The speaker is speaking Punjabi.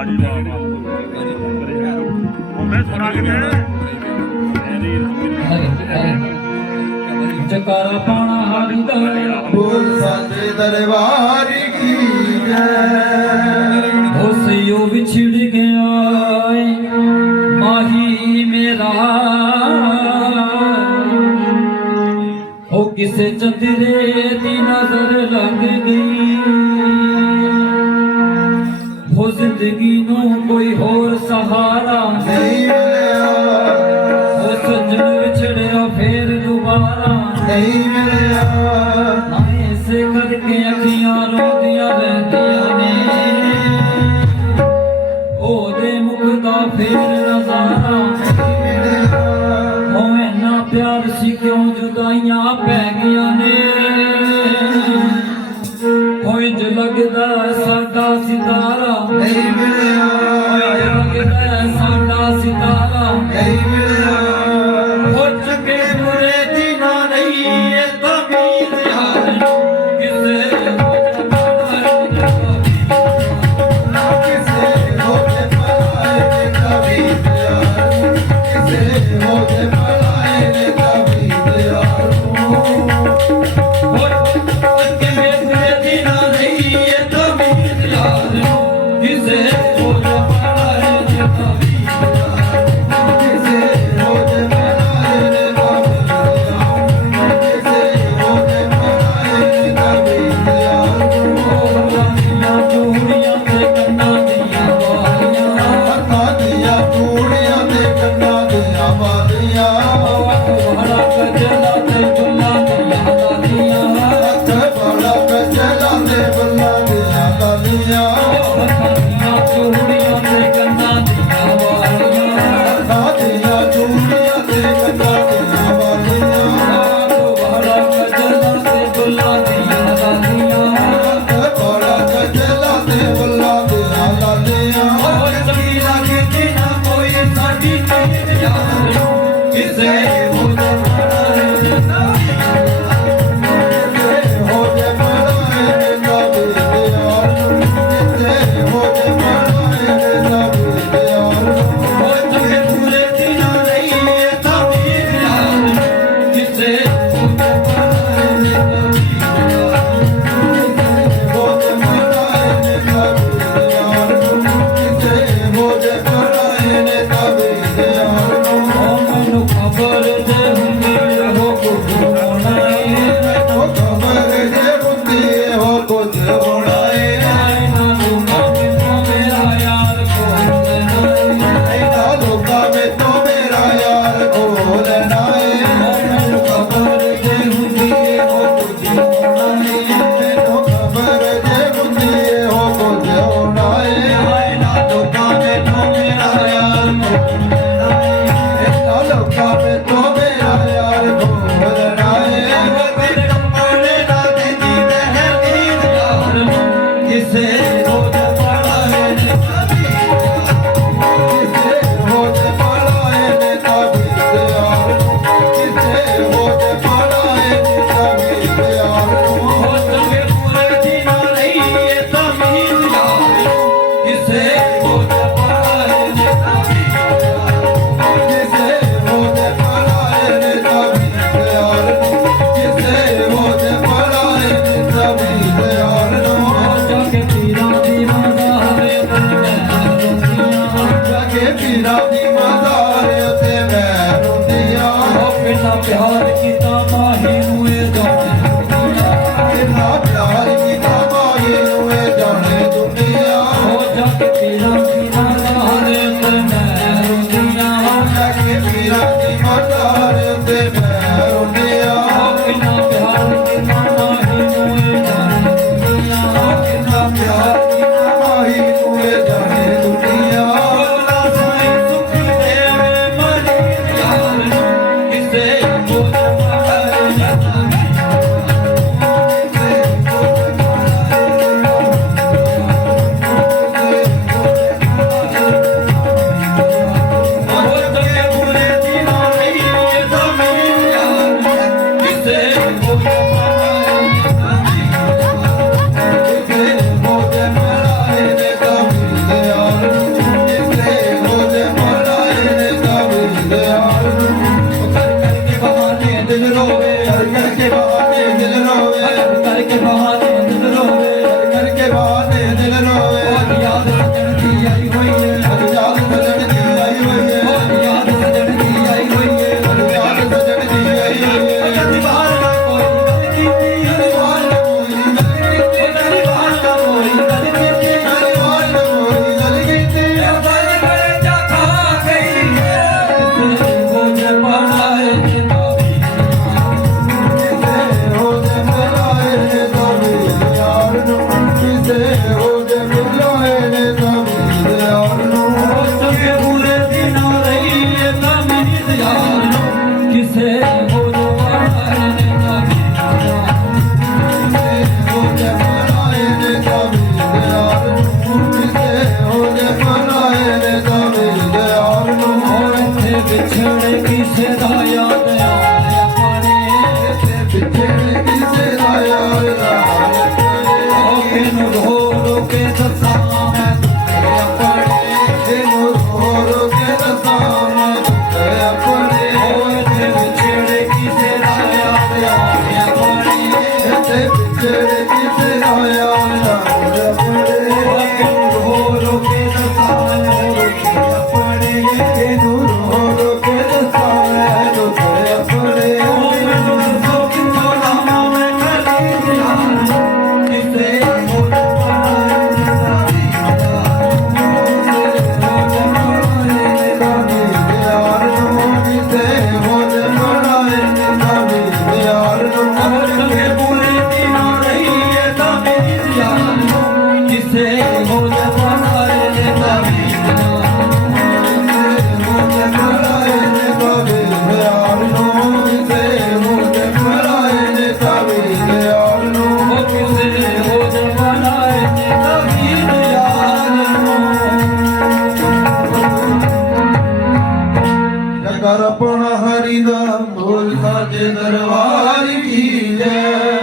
ਵਾਹ ਜੀ ਵਾਹ ਵਾਹ ਮੈਂ ਸੁਣਾ ਕਿਤੇ ਜਕਾਰਾ ਪਾਣਾ ਹਰਿ ਦਾ ਬੋਲ ਸਾਚੇ ਦਰਬਾਰ ਕੀ ਜੈ ਹੋਸਿਓ ਵਿਛੜ ਗਿਆ ਮਾਹੀ ਮੇਰਾ। ਹੋ ਕਿਸੇ ਚੰਦਰੇ ਦੀ ਨਜ਼ਰ ਲੱਗ ਗਈ। ਹੋ ਜ਼ਿੰਦਗੀ ਮੈਨੂੰ ਕੋਈ ਹੋਰ ਸਹਾਰਾ ਯਾਰ ਸਾਡਾ ਸਿਤਾਰਾ ਨਹੀਂ ਮਿਲਿਆ। ਓਏ ਰੰਗ ਦਾ ਸਾਡਾ ਸਿਤਾਰਾ। ਨਹੀਂ তোমার Hare Krishna, ਦਰਪਣ ਹਰੀ ਦਾ ਬੋਲ ਸਾਚੇ ਕੀ ਜੈ